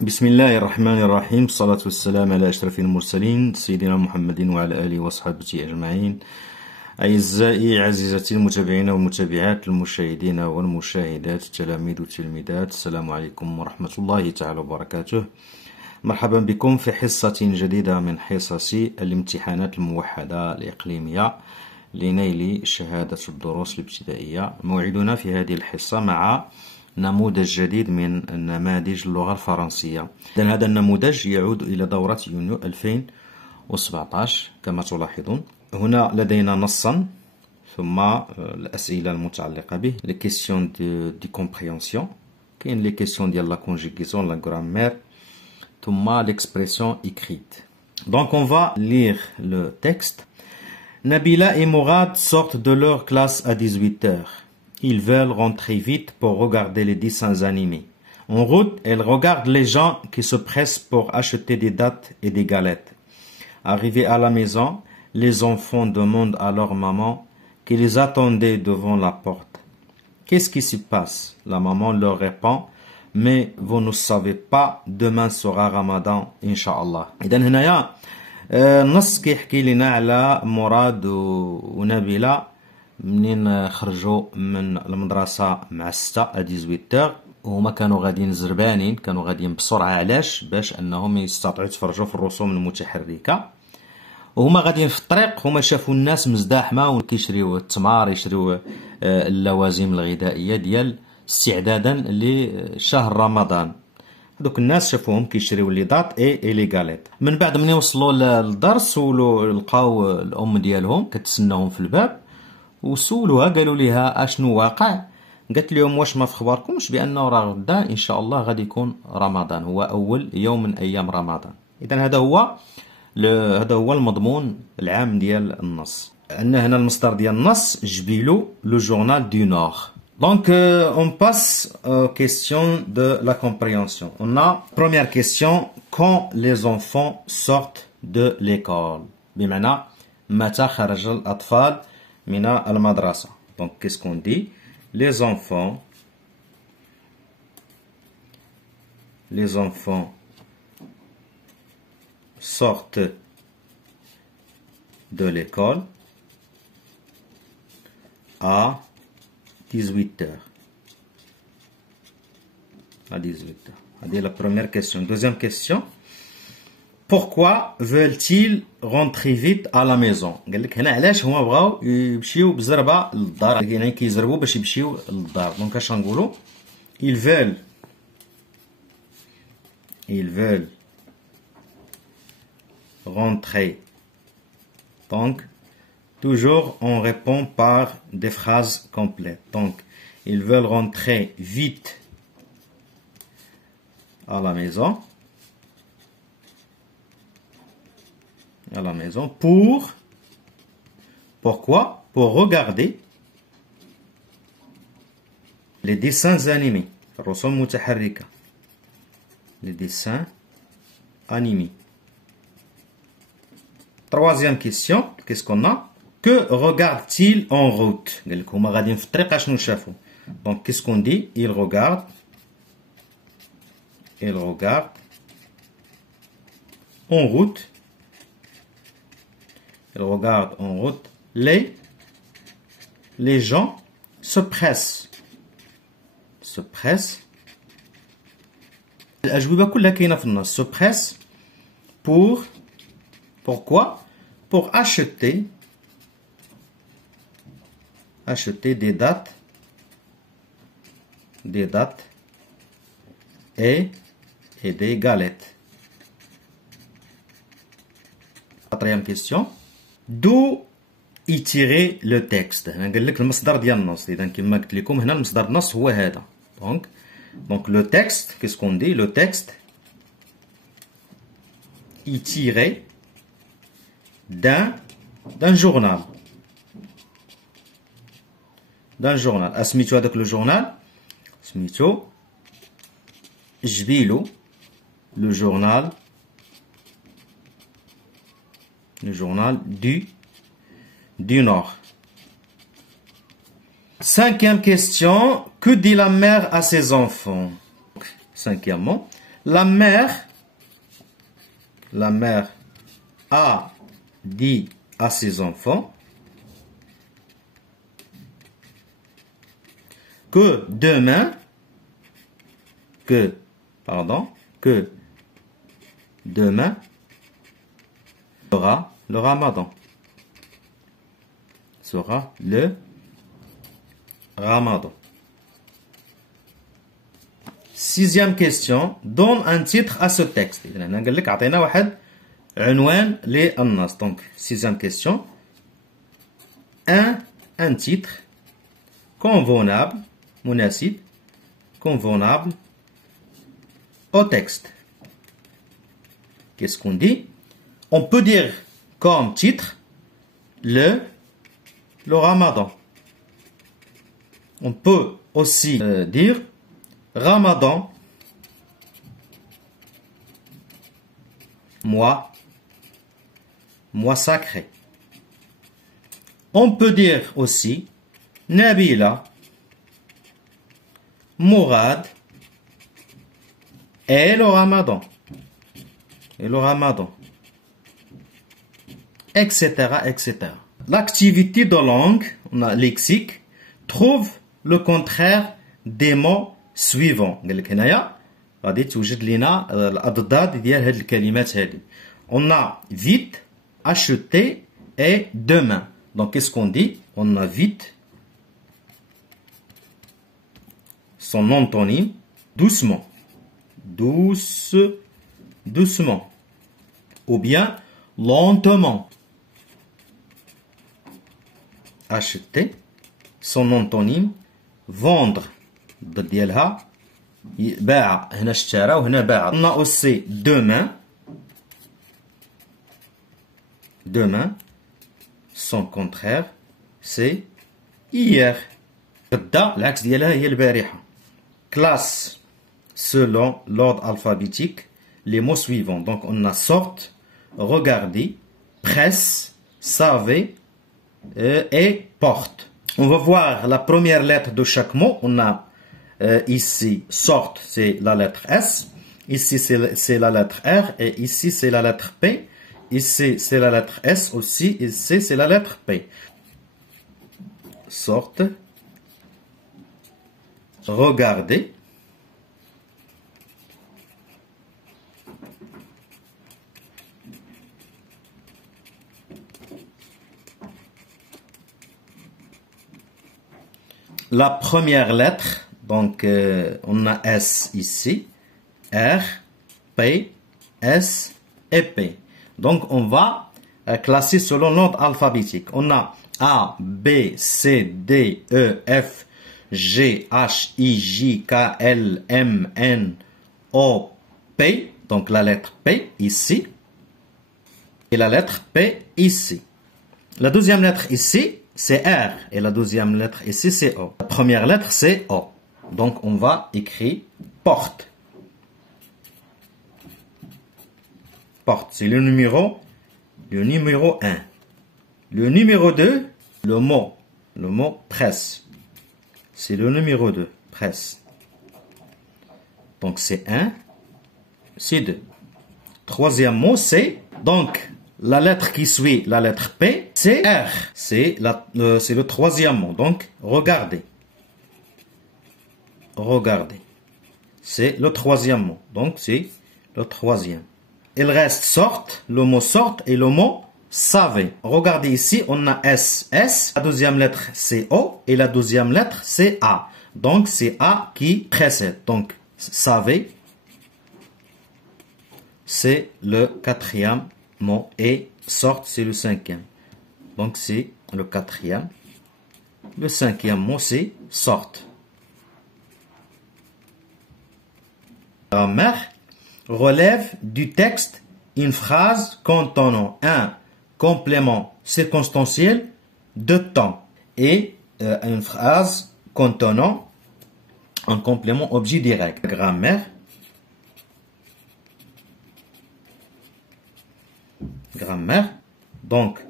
بسم الله الرحمن الرحيم. الصلاة والسلام على أشرف المرسلين سيدنا محمد وعلى آله وصحبه أجمعين. أعزائي عزيزتي المتابعين والمتابعات، المشاهدين والمشاهدات، التلاميذ والتلميذات، السلام عليكم ورحمة الله تعالى وبركاته. مرحبا بكم في حصة جديدة من حصص الامتحانات الموحدة الإقليمية لنيل شهادة الدروس الابتدائية. موعدنا في هذه الحصة مع نموذج جديد من نماذج اللغة الفرنسية. إذن هذا النموذج يعود إلى دورة يونيو 2017 كما تلاحظون. هنا لدينا نصا ثم الأسئلة المتعلقة به، les questions de compréhension، كاين les questions ديال la conjugaison, la grammaire، ثم l'expression écrite. Donc on va lire le texte. Nabila et Mourad sortent de leur classe à 18h. Ils veulent rentrer vite pour regarder les dessins animés. En route, elles regardent les gens qui se pressent pour acheter des dattes et des galettes. Arrivés à la maison, les enfants demandent à leur maman qui les attendait devant la porte. Qu'est-ce qui se passe? La maman leur répond: mais vous ne savez pas, demain sera Ramadan, Inch'Allah. إذن هنايا النص كيحكي لنا على مراد ونبيلة منين خرجوا من المدرسة مع 18h، وهما كانوا غاديين زربانين، كانوا غاديين بسرعة. علاش؟ باش انهم يستطيعوا يتفرجوا في الرسوم المتحركة. وهما غاديين في الطريق هما شافوا الناس مزدحمة وكيشريو التمار، يشريو اللوازم الغذائية ديال استعدادا لشهر رمضان. هذوك الناس شافوهم كيشريو لي دات اي لي غاليت. من بعد من يوصلوا للدار سولوا، لقاو الام ديالهم كتسناهم في الباب وسولوها، قالوا لها اشنو واقع؟ قالت لهم: واش ما في خباركمش بانه راه غدا ان شاء الله غادي يكون رمضان، هو اول يوم من ايام رمضان. اذا هذا هو المضمون العام ديال النص. عندنا هنا المصدر ديال النص جبيلو لو جورنال دو نور. Donc on passe aux questions de la compréhension. On a première question: quand les enfants sortent de l'école. بمعنى متى خرج الأطفال من المدرسة. Donc qu'est-ce qu'on dit? Les enfants sortent de l'école à 18h. À 18h. C'est la première question. Deuxième question: pourquoi veulent-ils rentrer vite à la maison? قال لك هنا علاش هما بغاو يمشيو بزربه للدار، يعني كيزربوا باش يمشيو للدار. دونك اش غنقولوا؟ ils veulent rentrer. Donc toujours on répond par des phrases complètes. Donc ils veulent rentrer vite à la maison. Pourquoi? Pour regarder les dessins animés. الرسوم متحركة. Les dessins animés. Troisième question, qu'est-ce qu'on a? Que regardent-ils en route? قال لك هما غاديين في الطريق اشنو شافوا؟ Donc qu'est-ce qu'on dit? Ils regardent en route. Ils regardent en route. Les gens se pressent. الأجوبة كلها كاينة في النص. Se pressent pourquoi? Pour acheter des dattes et des galettes. Quatrième question: d'où y tirer le texte؟ هنا قال لك المصدر ديال النص. اذا كما قلت لكم هنا المصدر النص هو هذا. Donc le texte, qu'est-ce qu'on dit? Le texte y tiré d'un journal. اسميتو هذاك لو جورنال سميتو جبيلو le journal du Nord. Cinquième question, que dit la mère à ses enfants? Cinquièmement, La mère a dit à ses enfants que demain, que demain sera le Ramadan. Sera le Ramadan. Sixième question. Donne un titre à ce texte. Donc, sixième question. Un titre convenable, munasib, convenable au texte. Qu'est-ce qu'on dit? On peut dire comme titre le Ramadan. On peut aussi dire Ramadan, mois sacré. On peut dire aussi Nabila, Mourad et le Ramadan. Etc. L'activité de langue, on a lexique, trouve le contraire des mots suivants. On a vite, acheter et demain. Donc qu'est-ce qu'on dit? On a vite, son antonyme, doucement. Doucement. Ou bien lentement. Acheter, son antonyme, vendre. ديالها باع. هنا اشترى وهنا باع. On a aussi demain. Son contraire c'est hier. غدا العكس ديالها هي البارحة. Classe selon l'ordre alphabétique les mots suivants. Donc on a sorte, regarder, presse, savait et porte. On va voir la première lettre de chaque mot. On a ici, sorte, c'est la lettre S. Ici, c'est la lettre R. Et ici, c'est la lettre P. Ici, c'est la lettre S aussi. Ici, c'est la lettre P. Sorte. Regardez. La première lettre, donc on a S ici, R, P, S et P. Donc on va classer selon l'ordre alphabétique. On a A, B, C, D, E, F, G, H, I, J, K, L, M, N, O, P. Donc la lettre P ici et la lettre P ici. La deuxième lettre ici, c'est R. Et la deuxième lettre ici, c'est O. La première lettre, c'est O. Donc, on va écrire porte. Porte, c'est le numéro 1. Le numéro 2, le mot presse. C'est le numéro 2, presse. Donc, c'est 1, c'est 2. Troisième mot, c'est donc la lettre qui suit la lettre P, c'est R. C'est le troisième mot. Donc, regardez. Regardez. C'est le troisième mot. Donc, c'est le troisième. Il reste sorte, le mot sorte et le mot savait. Regardez ici, on a S. S. La deuxième lettre, c'est O. Et la deuxième lettre, c'est A. Donc, c'est A qui précède. Donc, savait, c'est le quatrième mot et sorte, c'est le cinquième. Donc, c'est le quatrième. Le cinquième mot, c'est sorte. La grammaire relève du texte une phrase contenant un complément circonstanciel de temps et une phrase contenant un complément objet direct. Grammaire. Donc,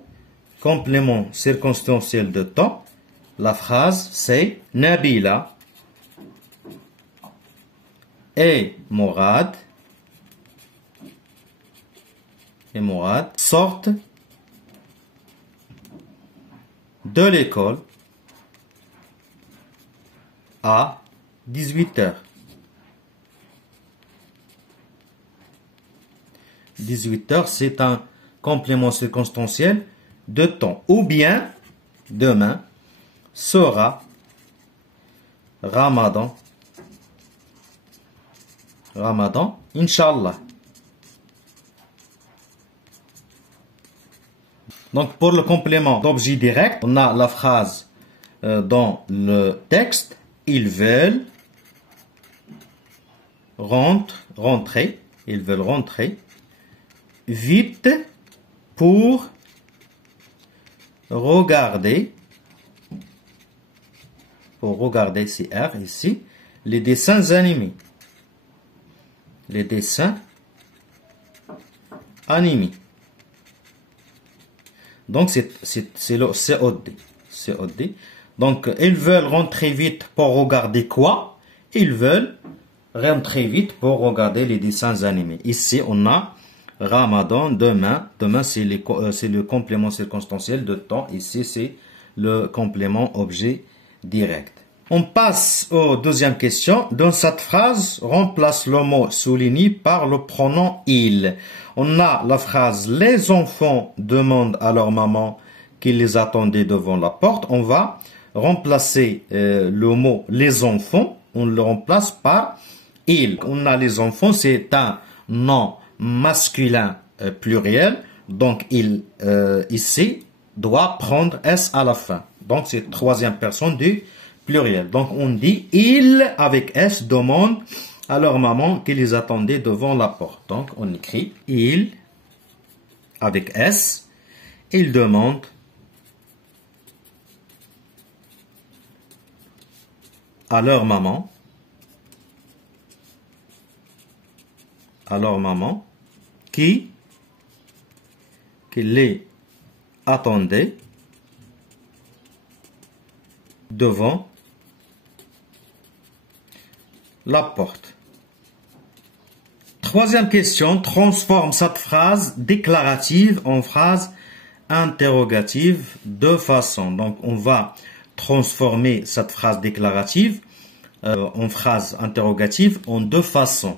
complément circonstanciel de temps. La phrase, c'est Nabila et Mourad et Mourad sortent de l'école à 18 heures. 18 heures, c'est un complément circonstanciel de temps. Ou bien, demain sera Ramadan. Ramadan, Inch'Allah. Donc, pour le complément d'objet direct, on a la phrase dans le texte. Ils veulent rentrer. Ils veulent rentrer vite pour regarder. Pour regarder, c'est R ici, les dessins animés. Les dessins animés. Donc, c'est le COD. COD. Donc, ils veulent rentrer vite pour regarder quoi? Ils veulent rentrer vite pour regarder les dessins animés. Ici, on a Ramadan, demain. Demain, c'est le complément circonstanciel de temps. Ici, c'est le complément objet direct. On passe aux deuxième question. Dans cette phrase, remplace le mot souligné par le pronom il. On a la phrase les enfants demandent à leur maman qui les attendait devant la porte. On va remplacer le mot les enfants. On le remplace par il. On a les enfants, c'est un nom masculin pluriel. Donc il ici doit prendre S à la fin. Donc c'est troisième personne du pluriel. Donc on dit il avec S demande à leur maman qui les attendait devant la porte. Donc on écrit il avec S. Il demande à leur maman qui les attendait devant la porte. Troisième question, transforme cette phrase déclarative en phrase interrogative de façon. Donc, on va transformer cette phrase déclarative en phrase interrogative en deux façons.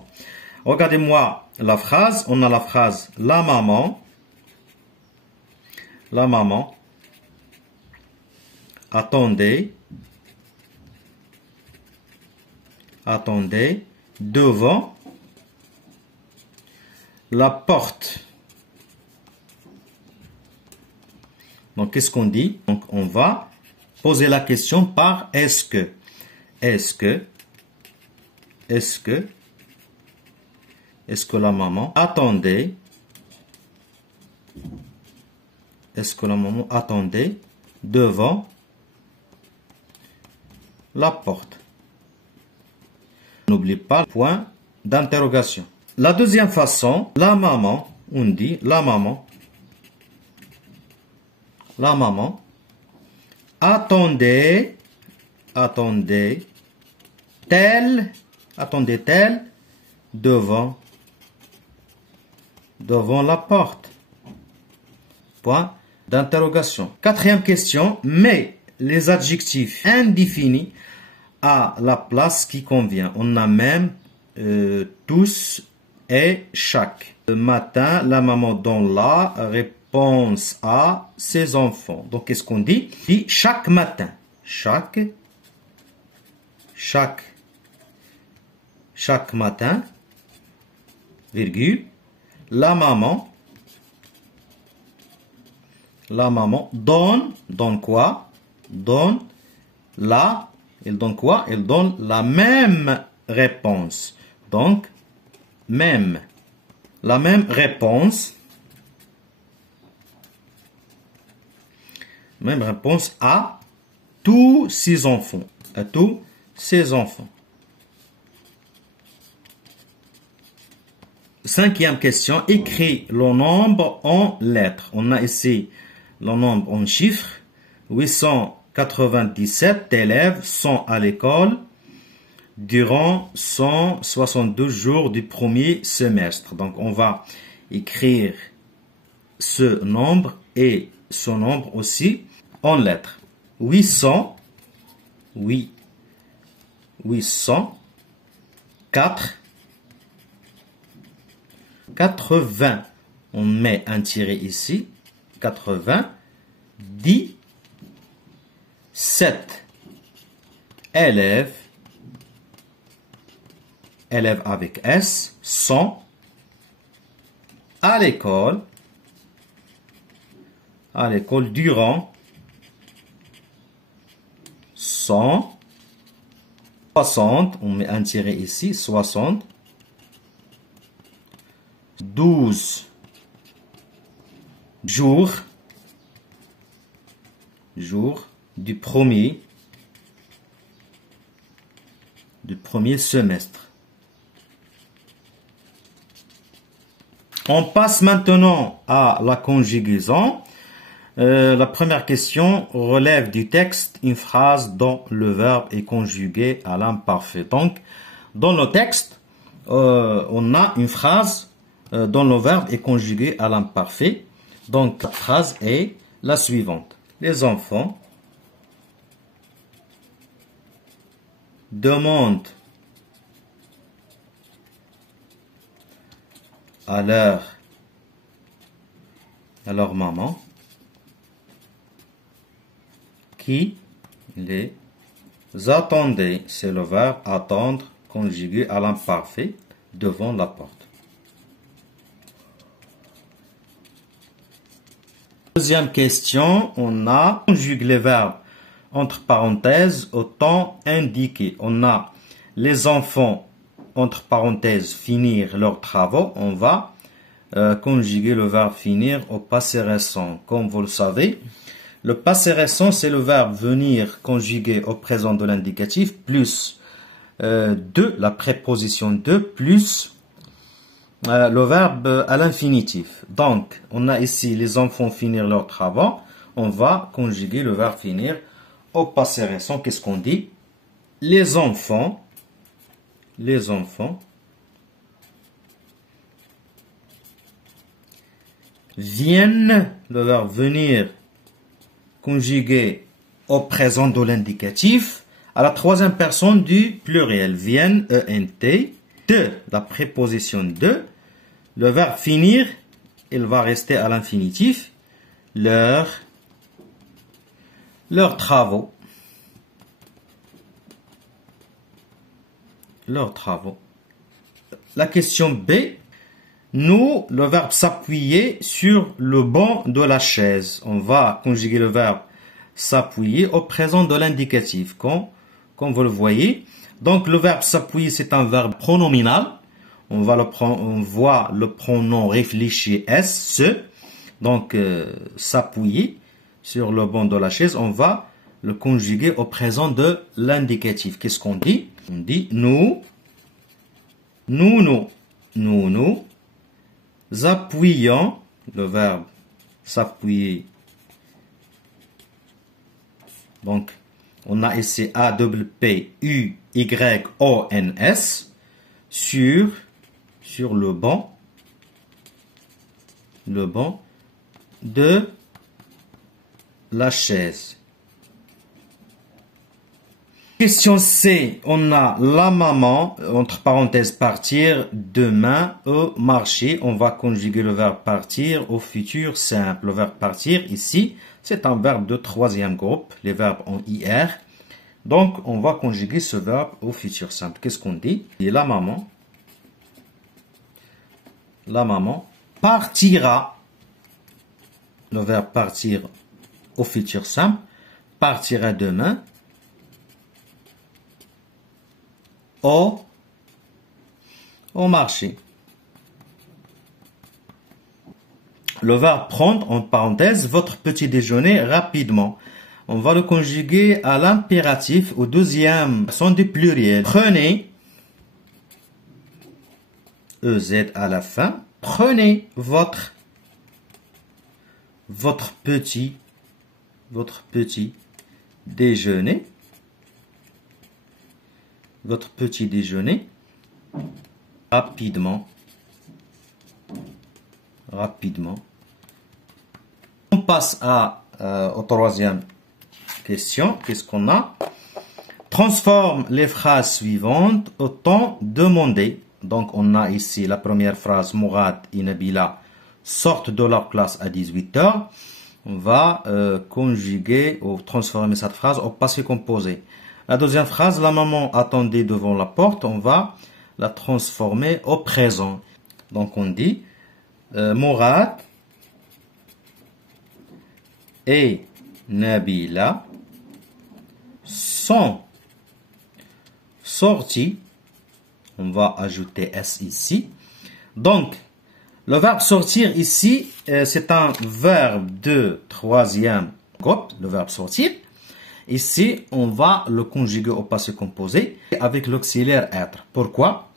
Regardez-moi la phrase. On a la phrase la maman attendait devant la porte. Donc, qu'est-ce qu'on dit? Donc, on va poser la question par est-ce que. Est-ce que la maman attendait? Est-ce que la maman attendait devant la porte? N'oublie pas le point d'interrogation. La deuxième façon, la maman, on dit la maman attendait-elle devant la porte? Point d'interrogation. Quatrième question, mets les adjectifs indéfinis à la place qui convient. On a même tous et chaque. Le matin, la maman donne la réponse à ses enfants. Donc, qu'est-ce qu'on dit? On dit chaque matin. Chaque matin, virgule, la maman donne quoi? Elle donne quoi? Elle donne la même réponse. Donc, la même réponse à tous ses enfants. Cinquième question, écris le nombre en lettres. On a ici le nombre en chiffres. 897 élèves sont à l'école durant 162 jours du premier semestre. Donc, on va écrire ce nombre et ce nombre aussi en lettres. 800, 804, 80. On met un tiret ici. 80, 10, 7. Élèves, élèves avec S, 100. À l'école, durant, 100. 60, on met un tiret ici, 60. 12 jours du premier semestre. On passe maintenant à la conjugaison. La première question relève du texte une phrase dont le verbe est conjugué à l'imparfait. Donc, dans le texte, on a une phrase dont le verbe est conjugué à l'imparfait. Donc, la phrase est la suivante. Les enfants demandent à leur maman qui les attendait. C'est le verbe attendre conjugué à l'imparfait devant la porte. Deuxième question, on a conjugué les verbes entre parenthèses au temps indiqué. On a les enfants entre parenthèses finir leurs travaux. On va conjuguer le verbe finir au passé récent. Comme vous le savez, le passé récent, c'est le verbe venir conjugué au présent de l'indicatif plus de, la préposition de, plus le verbe à l'infinitif. Donc, on a ici les enfants finir leurs travaux. On va conjuguer le verbe finir au passé récent. Qu'est-ce qu'on dit? Les enfants viennent, le verbe venir conjugué au présent de l'indicatif à la troisième personne du pluriel. Viennent, ENT, de, la préposition de, le verbe finir, il va rester à l'infinitif, leurs travaux. La question B, nous, le verbe s'appuyer sur le banc de la chaise. On va conjuguer le verbe s'appuyer au présent de l'indicatif, comme vous le voyez. Donc, le verbe s'appuyer, c'est un verbe pronominal. On voit le pronom réfléchi S, se. Donc, s'appuyer sur le banc de la chaise, on va le conjuguer au présent de l'indicatif. Qu'est-ce qu'on dit? On dit nous appuyons, le verbe s'appuyer. Donc, on a ici A-P-P-U-Y-O-N-S sur le banc de la chaise. Question C, on a la maman, entre parenthèses partir, demain, au marché. On va conjuguer le verbe partir au futur simple. Le verbe partir ici, c'est un verbe de troisième groupe, les verbes en IR. Donc, on va conjuguer ce verbe au futur simple. Qu'est-ce qu'on dit? Et la maman partira. Le verbe partir au futur simple, partira demain au marché. Le verbe prendre, en parenthèse, votre petit déjeuner rapidement. On va le conjuguer à l'impératif au deuxième personne du pluriel. Prenez, EZ à la fin, prenez votre petit déjeuner. Votre petit déjeuner rapidement. passe au troisième question. Qu'est-ce qu'on a? Transforme les phrases suivantes au temps demandé. Donc, on a ici la première phrase, Mourad et Nabila sortent de leur classe à 18 h. On va conjuguer ou transformer cette phrase au passé composé. La deuxième phrase, la maman attendait devant la porte, on va la transformer au présent. Donc, on dit, Mourad et Nabila sont sortis. On va ajouter S ici. Donc, le verbe sortir ici, c'est un verbe de troisième groupe, le verbe sortir. Ici, on va le conjuguer au passé composé avec l'auxiliaire être. Pourquoi?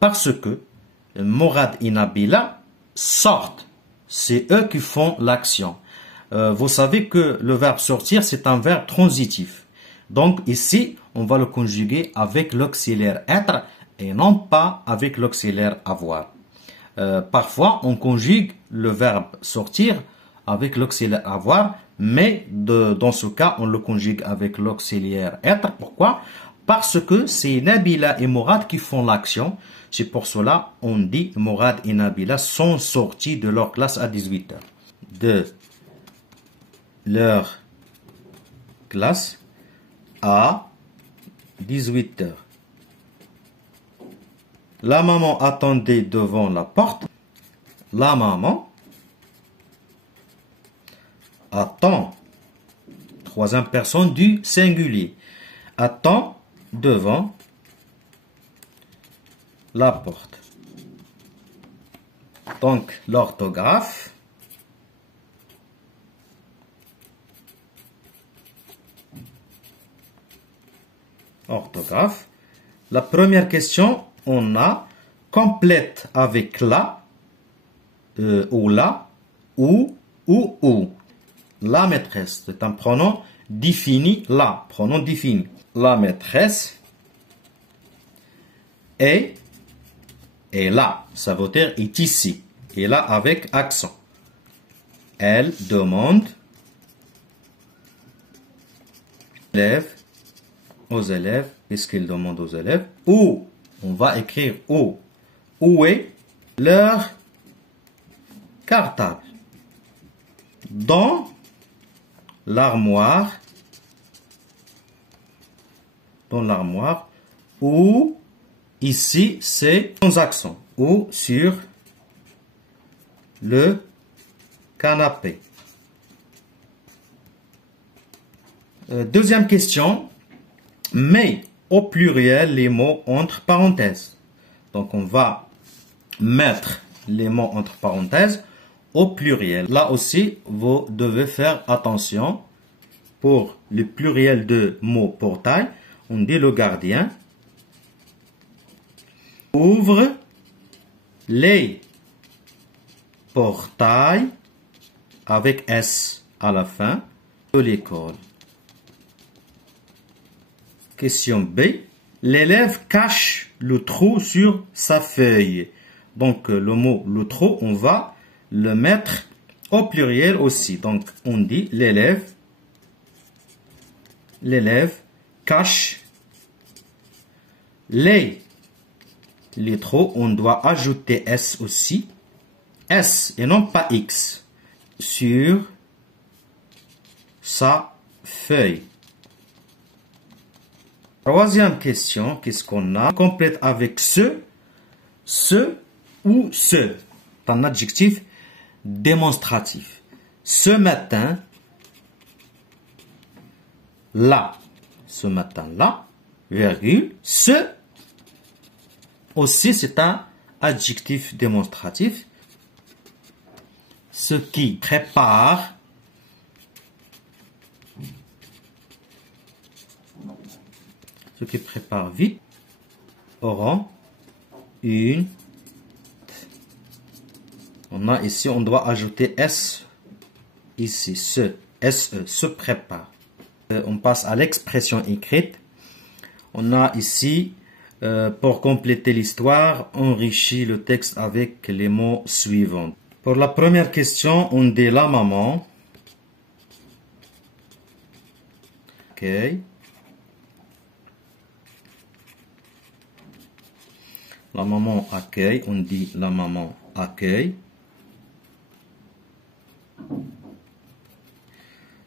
Parce que Mourad et Nabila sortent. C'est eux qui font l'action. Vous savez que le verbe sortir, c'est un verbe transitif. Donc ici, on va le conjuguer avec l'auxiliaire être et non pas avec l'auxiliaire avoir. Parfois, on conjugue le verbe sortir avec l'auxiliaire avoir, mais dans ce cas, on le conjugue avec l'auxiliaire être. Pourquoi? Parce que c'est Nabila et Mourad qui font l'action. C'est pour cela on dit Mourad et Nabila sont sortis de leur classe à 18 h. De leur classe à 18 h. La maman attendait devant la porte. La maman attend. Troisième personne du singulier. Attend devant la porte. Donc, l'orthographe. Orthographe. La première question, on a complète avec la, ou la, ou. La maîtresse, c'est un pronom défini, la, pronom défini. La maîtresse est là, ça veut dire est ici, et là avec accent. Elle demande aux élèves, qu'est-ce qu'il demande aux élèves? Où, on va écrire où est leur cartable? Dans l'armoire, ou ici c'est sans accent, ou sur le canapé. Deuxième question, mets au pluriel les mots entre parenthèses. Donc on va mettre les mots entre parenthèses au pluriel. Là aussi, vous devez faire attention. Pour le pluriel de mots portail, on dit le gardien ouvre les portails avec S à la fin de l'école. Question B. L'élève cache le trou sur sa feuille. Donc le mot le trou, on va le mettre au pluriel aussi. Donc on dit l'élève cache les trous. On doit ajouter S aussi. S et non pas X. Sur sa feuille. Troisième question, qu'est-ce qu'on a? Complète avec ce ou ce. C'est un adjectif démonstratif. Ce matin, là. Ce matin-là, virgule. Ce aussi, c'est un adjectif démonstratif. Ce qui prépare. Ce qui prépare vite auront une. On a ici, on doit ajouter S. Ici, SE, se prépare. On passe à l'expression écrite. On a ici, pour compléter l'histoire, enrichi le texte avec les mots suivants. Pour la première question, on dit la maman accueille. La maman accueille, on dit la maman accueille.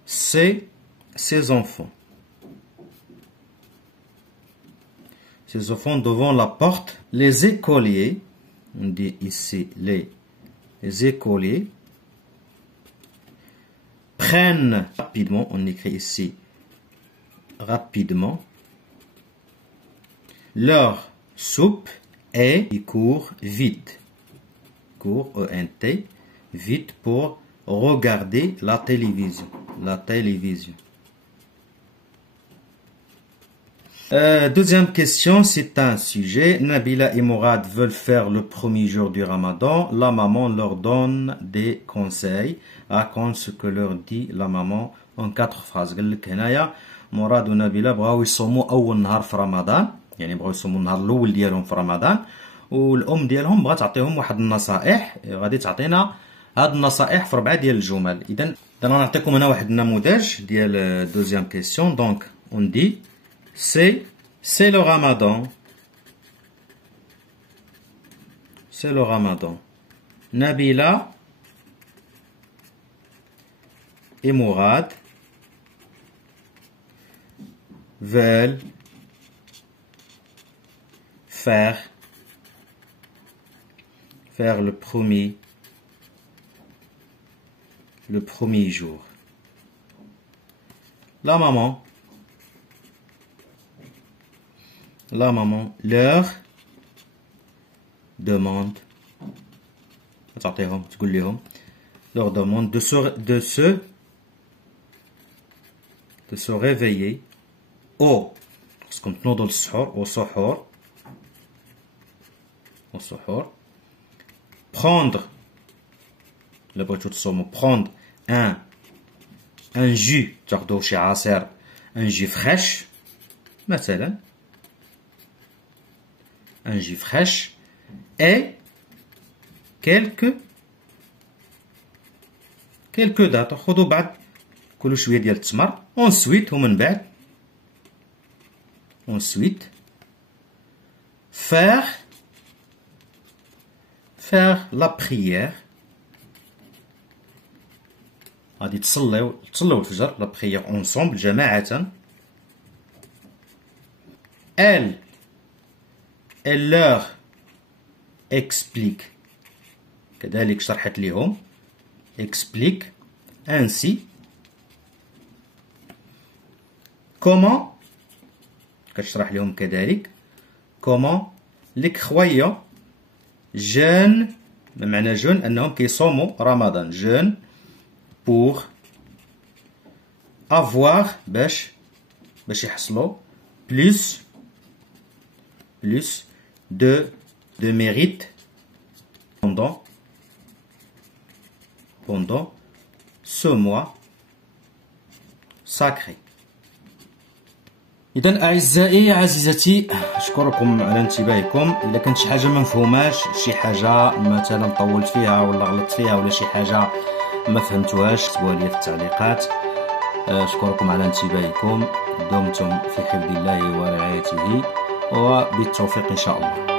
C'est ses enfants. Ses enfants devant la porte. Les écoliers, on dit ici les écoliers, prennent rapidement, on écrit ici rapidement, leur soupe et ils courent vite. Courent, E-N-T, vite pour regarder la télévision. La télévision. Deuxième question, c'est un sujet. Nabila et Mourad veulent faire le premier jour du Ramadan. La maman leur donne des conseils. Raconte ce que leur dit la maman en 4 phrases. قال لك هنايا مراد ونبيلة بغاو يصوموا أول نهار في رمضان. يعني بغاو يصوموا النهار الأول ديالهم في رمضان. والأم ديالهم بغات تعطيهم واحد النصائح. غادي تعطينا هاد النصائح في 4 ديال الجمل. إذا نعطيكم هنا واحد النموذج ديال دوزيام كيسيون. دونك on dit c'est le Ramadan. C'est le Ramadan. Nabila et Mourad veulent faire le premier jour. La maman leur demande de se réveiller au prendre un jus un jus fraîche مثلا un jus fraîche et quelques dates. خذوا بعد كلوا شويه ديال التمر. ensuite ومن بعد ensuite faire la prière. غادي تصليو الفجر la prière ensemble جماعة. Elle leur explique كذلك شرحت لهم explique ainsi comment كتشرح لهم كذلك comment les croyants jeûnent بمعنى jeûne أنهم كيصوموا رمضان jeûne pour avoir باش يحصلوا plus de mérite pendant ce mois sacré. إذن أعزائي عزيزتي أشكركم على انتباهكم. إذا كانت شي حاجة ما مفهوماش شي حاجة مثلا طولت فيها ولا غلطت فيها ولا شي حاجة ما فهمتوهاش اكتبوها لي في التعليقات. أشكركم على انتباهكم. دمتم في حفظ الله ورعايته وبالتوفيق إن شاء الله.